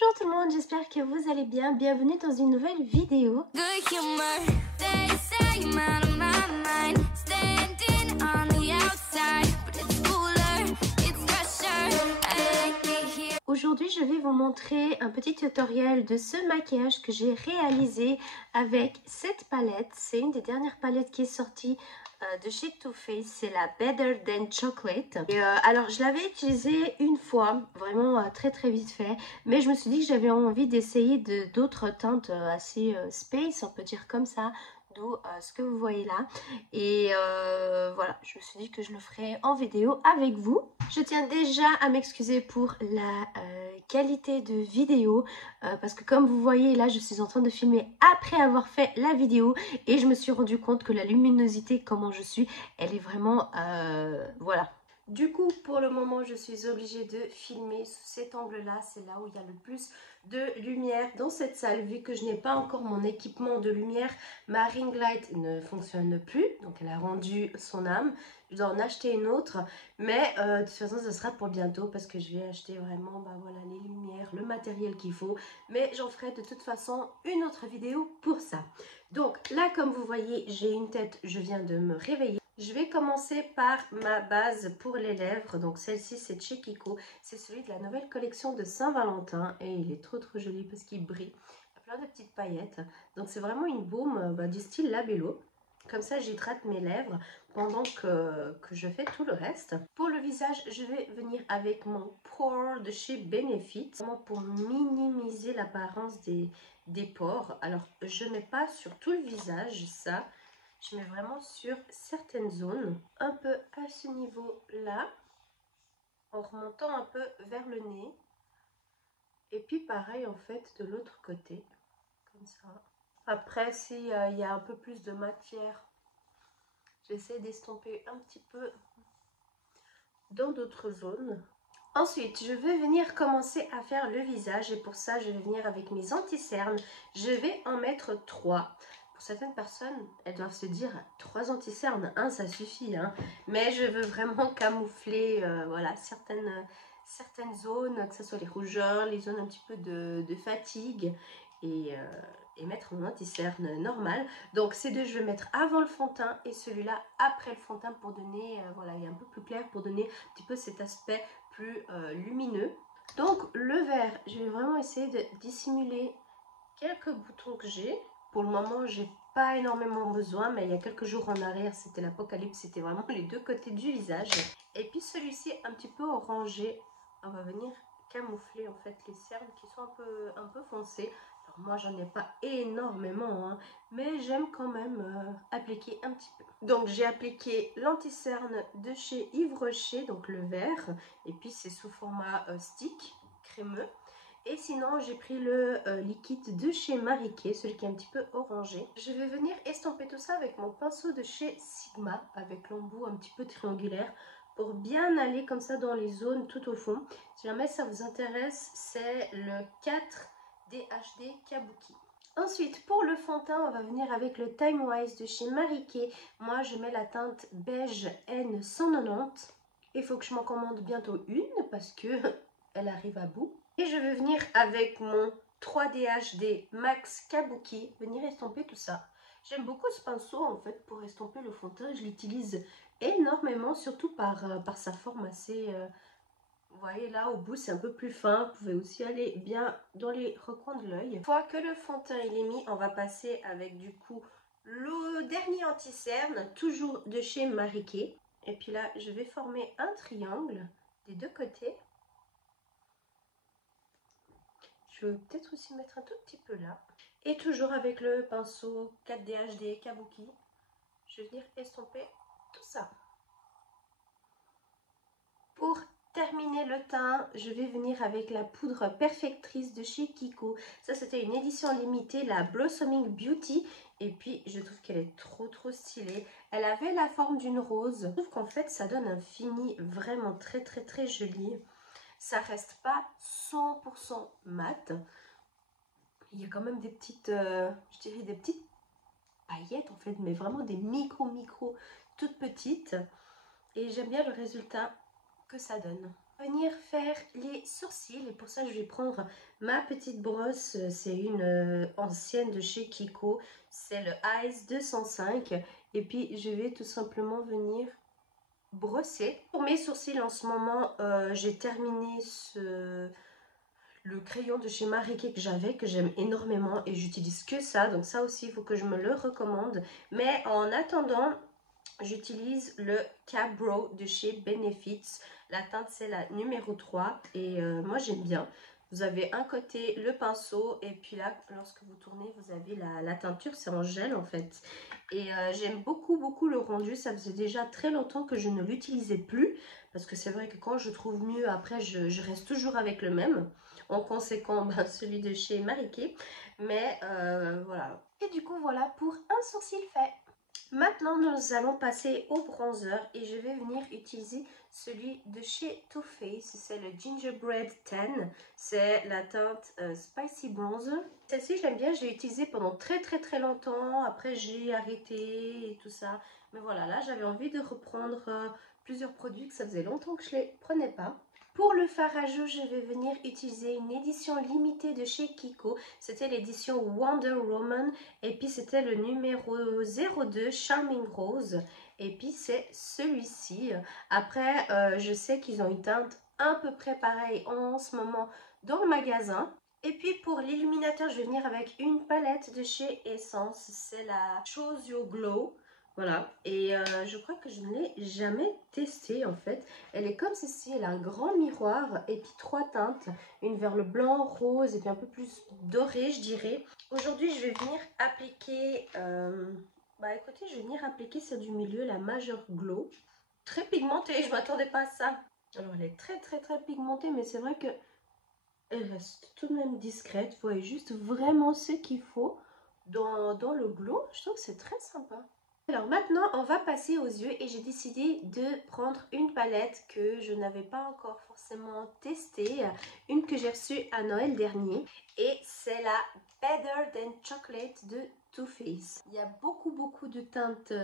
Bonjour tout le monde, j'espère que vous allez bien. Bienvenue dans une nouvelle vidéo. Aujourd'hui, je vais vous montrer un petit tutoriel de ce maquillage que j'ai réalisé avec cette palette. C'est une des dernières palettes qui est sortie de chez Too Faced, c'est la Better Than Chocolate. Et, alors, je l'avais utilisée une fois, vraiment très vite fait, mais je me suis dit que j'avais envie d'essayer d'autres teintes assez space, on peut dire comme ça, d'où ce que vous voyez là. Et voilà, je me suis dit que je le ferai en vidéo avec vous. Je tiens déjà à m'excuser pour la qualité de vidéo parce que comme vous voyez là, je suis en train de filmer après avoir fait la vidéo et je me suis rendu compte que la luminosité, comment je suis, elle est vraiment, voilà. Du coup, pour le moment, je suis obligée de filmer sous cet angle-là. C'est là où il y a le plus de lumière dans cette salle. Vu que je n'ai pas encore mon équipement de lumière, ma ring light ne fonctionne plus. Donc, elle a rendu son âme. Je dois en acheter une autre. Mais de toute façon, ce sera pour bientôt parce que je vais acheter vraiment voilà, les lumières, le matériel qu'il faut. Mais j'en ferai de toute façon une autre vidéo pour ça. Donc là, comme vous voyez, j'ai une tête, je viens de me réveiller. Je vais commencer par ma base pour les lèvres. Donc celle-ci, c'est de chez Kiko. C'est celui de la nouvelle collection de Saint-Valentin. Et il est trop joli parce qu'il brille. Il y a plein de petites paillettes. Donc c'est vraiment une baume du style Labello. Comme ça, j'hydrate mes lèvres pendant que je fais tout le reste. Pour le visage, je vais venir avec mon Pore de chez Benefit. Vraiment pour minimiser l'apparence des pores. Alors, je ne mets pas sur tout le visage ça. Je mets vraiment sur certaines zones, un peu à ce niveau-là, en remontant un peu vers le nez. Et puis pareil en fait de l'autre côté, comme ça. Après, s'il y a un peu plus de matière, j'essaie d'estomper un petit peu dans d'autres zones. Ensuite, je vais venir commencer à faire le visage et pour ça, je vais venir avec mes anti-cernes. Je vais en mettre 3. Pour certaines personnes, elles doivent se dire 3 anti-cernes, ça suffit. Hein. Mais je veux vraiment camoufler voilà, certaines zones, que ce soit les rougeurs, les zones un petit peu de fatigue et mettre mon anti-cerne normal. Donc ces deux, je vais mettre avant le fond de teint et celui-là après le fond de teint pour donner, voilà, il est un peu plus clair pour donner un petit peu cet aspect plus lumineux. Donc le vert, je vais vraiment essayer de dissimuler quelques boutons que j'ai. Pour le moment, j'ai pas énormément besoin, mais il y a quelques jours en arrière, c'était l'apocalypse, c'était vraiment les deux côtés du visage. Et puis celui-ci, un petit peu orangé, on va venir camoufler en fait les cernes qui sont un peu foncées. Alors moi, j'en ai pas énormément, hein, mais j'aime quand même appliquer un petit peu. Donc j'ai appliqué l'anti-cerne de chez Yves Rocher, donc le vert, et puis c'est sous format stick, crémeux. Et sinon, j'ai pris le liquide de chez Marie Kay, celui qui est un petit peu orangé. Je vais venir estomper tout ça avec mon pinceau de chez Sigma, avec l'embout un petit peu triangulaire, pour bien aller comme ça dans les zones tout au fond. Si jamais ça vous intéresse, c'est le 4 DHD Kabuki. Ensuite, pour le fond de teint, on va venir avec le Time Wise de chez Marie Kay. Moi, je mets la teinte beige N190. Il faut que je m'en commande bientôt une parce que elle arrive à bout. Et je vais venir avec mon 3D HD Max Kabuki, venir estomper tout ça. J'aime beaucoup ce pinceau en fait pour estomper le fond de teint. Je l'utilise énormément, surtout par sa forme assez... vous voyez là au bout c'est un peu plus fin. Vous pouvez aussi aller bien dans les recoins de l'œil. Une fois que le fond de teint il est mis, on va passer avec du coup le dernier anti-cerne, toujours de chez Marie Kay. Et puis là je vais former un triangle des deux côtés. Je vais peut-être aussi mettre un tout petit peu là. Et toujours avec le pinceau 4D HD Kabuki, je vais venir estomper tout ça. Pour terminer le teint, je vais venir avec la poudre perfectrice de chez Kiko. Ça, c'était une édition limitée, la Blossoming Beauty. Et puis, je trouve qu'elle est trop stylée. Elle avait la forme d'une rose. Je trouve qu'en fait, ça donne un fini vraiment très joli. Ça reste pas 100% mat. Il y a quand même des petites, je dirais des petites paillettes en fait, mais vraiment des micro toutes petites. Et j'aime bien le résultat que ça donne. Venir faire les sourcils et pour ça je vais prendre ma petite brosse, c'est une ancienne de chez Kiko, c'est le Ice 205 et puis je vais tout simplement venir brosser. Pour mes sourcils en ce moment j'ai terminé le crayon de chez Marie que j'avais, que j'aime énormément et j'utilise que ça, donc ça aussi il faut que je me le recommande. Mais en attendant, j'utilise le Cabro de chez Benefits. La teinte c'est la numéro 3 et moi j'aime bien. Vous avez un côté le pinceau et puis là lorsque vous tournez vous avez la teinture, c'est en gel en fait. Et j'aime beaucoup le rendu, ça faisait déjà très longtemps que je ne l'utilisais plus. Parce que c'est vrai que quand je trouve mieux après je reste toujours avec le même. En conséquent ben, celui de chez Marie Kay. Mais voilà. Et du coup voilà pour un sourcil fait. Maintenant, nous allons passer au bronzer et je vais venir utiliser celui de chez Too Faced. C'est le Gingerbread 10. C'est la teinte Spicy Bronzer. Celle-ci, je l'aime bien. Je l'ai utilisée pendant très longtemps. Après, j'ai arrêté et tout ça. Mais voilà, là, j'avais envie de reprendre plusieurs produits que ça faisait longtemps que je ne les prenais pas. Pour le fard à joues, je vais venir utiliser une édition limitée de chez Kiko. C'était l'édition Wonder Woman. Et puis c'était le numéro 02 Charming Rose. Et puis c'est celui-ci. Après, je sais qu'ils ont une teinte à peu près pareille en ce moment dans le magasin. Et puis pour l'illuminateur, je vais venir avec une palette de chez Essence. C'est la Choose Your Glow. Voilà, et je crois que je ne l'ai jamais testée en fait. Elle est comme ceci, elle a un grand miroir et puis 3 teintes. Une vers le blanc, rose et puis un peu plus doré je dirais. Aujourd'hui je vais venir appliquer, écoutez, je vais venir appliquer celle du milieu, la Major Glow. Très pigmentée, je ne m'attendais pas à ça. Alors elle est très pigmentée mais c'est vrai que elle reste tout de même discrète. Vous voyez juste vraiment ce qu'il faut dans le glow. Je trouve que c'est très sympa. Alors maintenant, on va passer aux yeux et j'ai décidé de prendre une palette que je n'avais pas encore forcément testée. Une que j'ai reçue à Noël dernier et c'est la Better Than Chocolate de Too Faced. Il y a beaucoup de teintes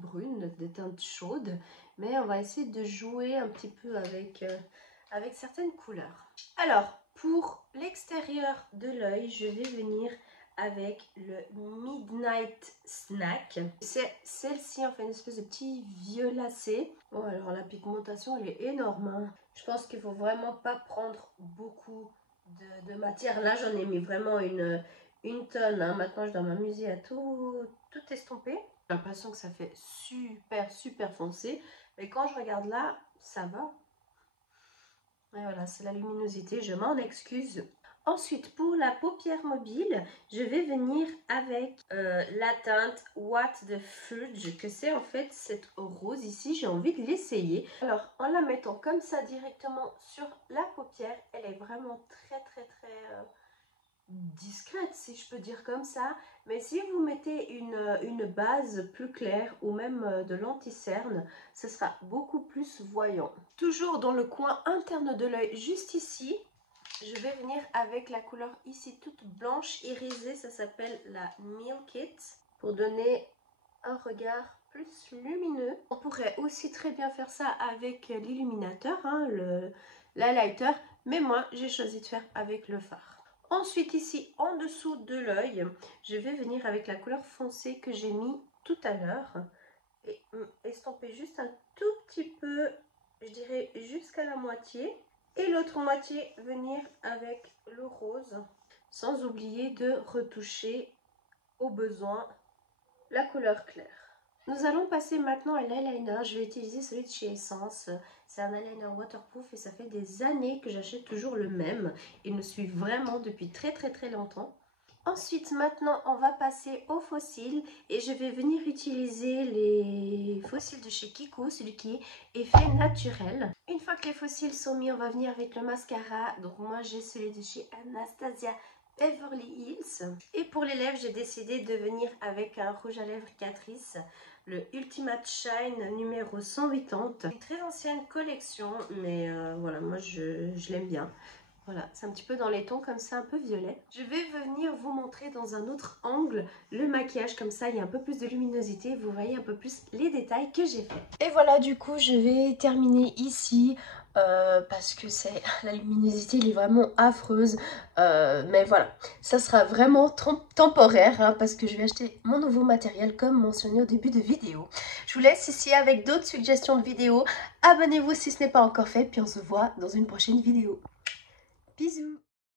brunes, des teintes chaudes, mais on va essayer de jouer un petit peu avec certaines couleurs. Alors, pour l'extérieur de l'œil, je vais venir avec le Midnight Snack. C'est celle-ci, en fait, une espèce de petit violacé. Bon, alors la pigmentation, elle est énorme. Hein. Je pense qu'il faut vraiment pas prendre beaucoup de matière. Là, j'en ai mis vraiment une tonne. Hein. Maintenant, je dois m'amuser à tout estomper. J'ai l'impression que ça fait super foncé. Mais quand je regarde là, ça va. Et voilà, c'est la luminosité, je m'en excuse. Ensuite, pour la paupière mobile, je vais venir avec la teinte What the Fudge, que c'est en fait cette rose ici. J'ai envie de l'essayer. Alors, en la mettant comme ça directement sur la paupière, elle est vraiment très discrète, si je peux dire comme ça. Mais si vous mettez une base plus claire ou même de l'anti-cerne, ce sera beaucoup plus voyant. Toujours dans le coin interne de l'œil, juste ici, je vais venir avec la couleur ici toute blanche irisée, ça s'appelle la Milk It, pour donner un regard plus lumineux. On pourrait aussi très bien faire ça avec l'illuminateur, hein, l'highlighter, mais moi j'ai choisi de faire avec le fard. Ensuite ici en dessous de l'œil, je vais venir avec la couleur foncée que j'ai mis tout à l'heure et estomper juste un tout petit peu, je dirais jusqu'à la moitié. Et l'autre moitié venir avec le rose, sans oublier de retoucher au besoin la couleur claire. Nous allons passer maintenant à l'eyeliner. Je vais utiliser celui de chez Essence. C'est un eyeliner waterproof et ça fait des années que j'achète toujours le même. Il me suit vraiment depuis très longtemps. Ensuite, maintenant, on va passer aux fossiles et je vais venir utiliser les fossiles de chez Kiko, celui qui est effet naturel. Une fois que les fossiles sont mis, on va venir avec le mascara. Donc moi, j'ai celui de chez Anastasia Beverly Hills. Et pour les lèvres, j'ai décidé de venir avec un rouge à lèvres Catrice, le Ultimate Shine numéro 180. Une très ancienne collection, mais voilà, moi je l'aime bien. Voilà, c'est un petit peu dans les tons comme ça, un peu violet. Je vais venir vous montrer dans un autre angle le maquillage, comme ça il y a un peu plus de luminosité, vous voyez un peu plus les détails que j'ai fait. Et voilà, du coup je vais terminer ici parce que la luminosité elle est vraiment affreuse. Mais voilà, ça sera vraiment temporaire hein, parce que je vais acheter mon nouveau matériel comme mentionné au début de vidéo. Je vous laisse ici avec d'autres suggestions de vidéos. Abonnez-vous si ce n'est pas encore fait, puis on se voit dans une prochaine vidéo. Bisous!